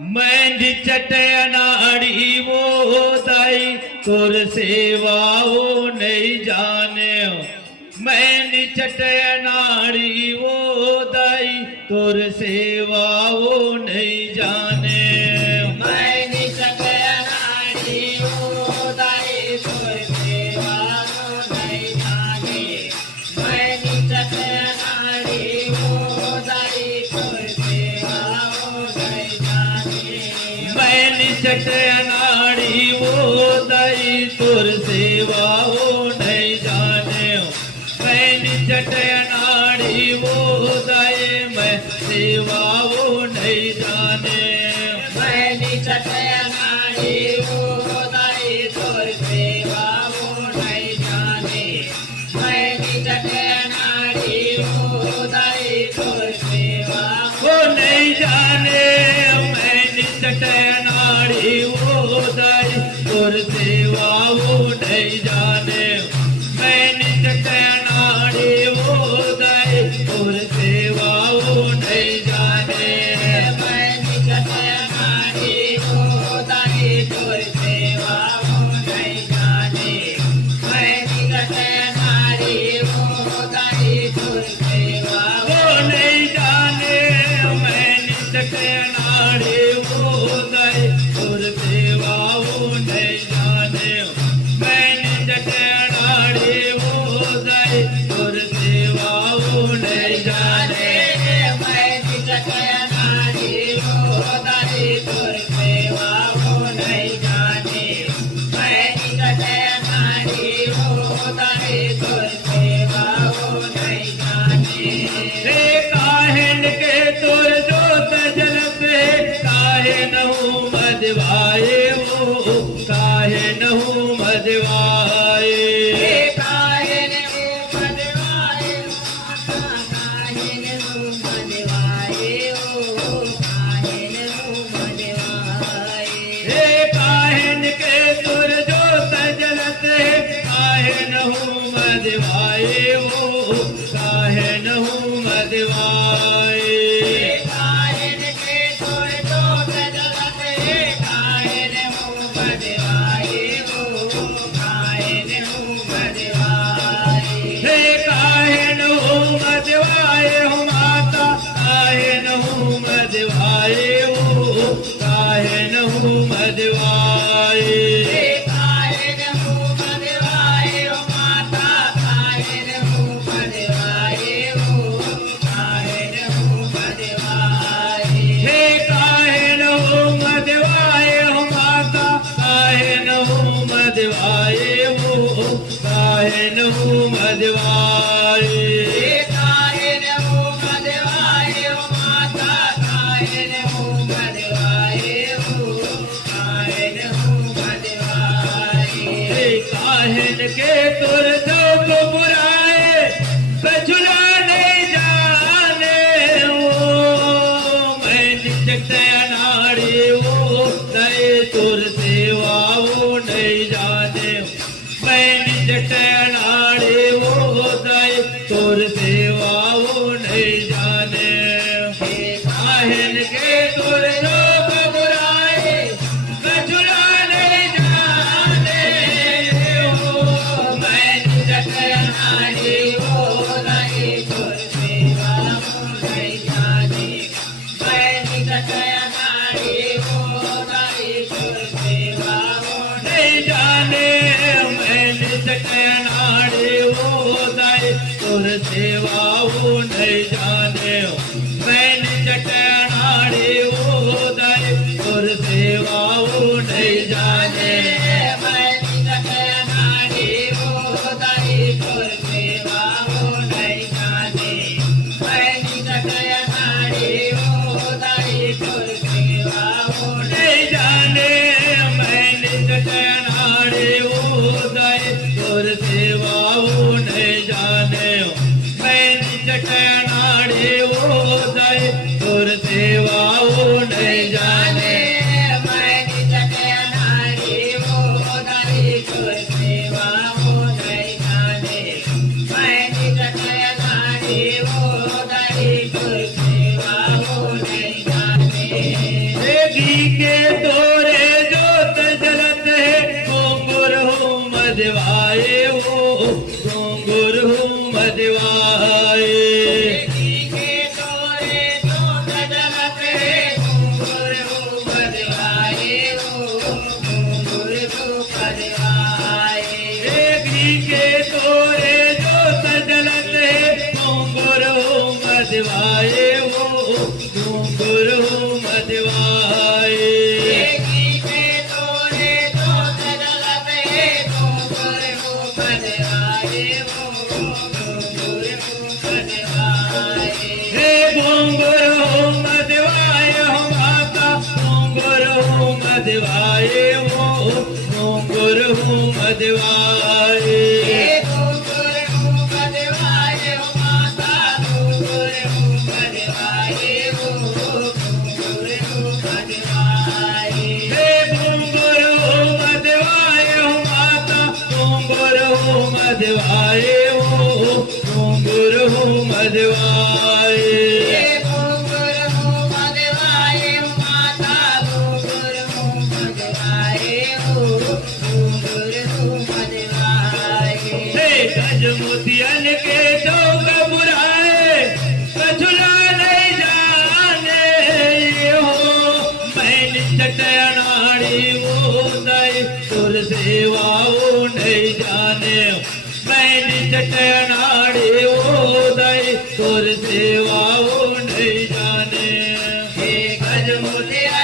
मेहंदी चटनाड़ी वो दाई तुर सेवा वो नहीं जाने। मेहंदी चटनाड़ी वो दाई तुर सेवा वो नहीं जाने। मेहंदी चटनाड़ी वो दाई तुर सेवा वो नहीं जाने। मेहंदी चटनाड़ी वो दाई तुर सेवा वो नहीं जाने। मेहंदी चटनाड़ी वो दाई तुर सेवा वो नहीं जाने। मेहंदी चटनाड़ी वो दाई मैं सेवा वो नहीं जाने। मेहंदी चटनाड़ी वो दाई तुर सेवा वो नहीं जाने। मेहंदी चटनाड़ी वो दाई तुर सेवा वो नहीं जाने। मेहंदी चटनाड़ी वो दाई तुर सेवा वो नहीं जाने। मेहंदी चटनाड़ी वो दाई तुर सेवा वो नहीं जाने। मेहंदी चटनाड़ी वो दाई तुर सेवा वो नहीं जाने। मेहंदी चटनाड़ी वो दाई तुर सेवा वो नहीं जाने। मेहंदी चटनाड़ी वो दाई तुर सेवा वो नहीं जाने। मेहंदी चटनाड़ी वो दाई तुर सेवा वो नहीं जाने। मेहंदी चटनाड़ी वो दाई तुर सेवा वो नहीं जाने। मेहंदी चटनाड़ी वो दाई तुर सेवा वो नहीं जाने। हे काहिन के तुर जोत जलत है। काहे नहु मधवाए वो काहे नहु मधवाए। काहिन हो मधवाए माता काहिन हो मधवाए ओ काहिन हो मधवाए। हे काहिन के तुर जोत जलत है। काहे नहु मधवाए वो काहे नहु मधवाए। काहिन के तुर जोत जलत है। काहिन हो मधवाए ओ काहिन हो मधवाए। हे काहे नहु मधवाए हो माता काहे नहु मधवाए वो काहे नहु मधवाए। काहिन हो मधवाए ओ माता काहिन हो मधवाए ओ काहिन हो मधवाए। हे काहे नहु मधवाए हो माता काहे नहु मधवाए वो काहे नहु मधवाए। काहिन हो मधवाए ओ माता काहिन हो मधवाए ओ काहिन हो मधवाए। हे काहिन के तुर जो को बुराए बजुला नहीं जाने। वो मेहंदी चटनाड़ी वो दाई तुर सेवा वो नहीं जाने। मेहंदी चटनाड़ी वो दाई तुर सेवा वो नहीं जाने। हे काहिन के तुर जो को बुराए बजुला नहीं जाने। वो मेहंदी चटनाड़ी वो दाई तुर सेवा वो नहीं जाने। मेहंदी चटनाड़ी वो दाई तुर सेवा घी के तोरे जोत जलत है घुंघरू हो मधवाए हो घुंघरू हो मधवाए घी के तोरे जोत जलत है घुंघरू मधवाए हो घुंघरू मधवाए घी के तोरे जोत जलत है घुंघरू हो मधवाए हो घुंघरू हो मधवाए घी के तोरे जोत जलत है घुंघरू मधवाए हो घुंघरू मधवाए हे घुंघरू हो मधवाए हो माता घुंघरू हो मधवाए हो घुंघरू हो मधवाए घुंघरू मधवाए हो माता घुंघरू मधवाए हो घुंघरू मधवाए हे घुंघरू हो मधवाए हो माता घुंघरू हो मधवाए हो घुंघरू हो मधवाए घुंघरू मधवाए हो माता घुंघरू मधवाए हो घुंघरू मधवाए हे गज मोतियन के चौक बुराए कछुला नहीं जाने हो मैंने चटनाड़ी वो दई तुर सेवा वो नहीं जाने मैंने चटनाड़ी वो दई तुर सेवा वो नहीं जाने हे गज मोतिया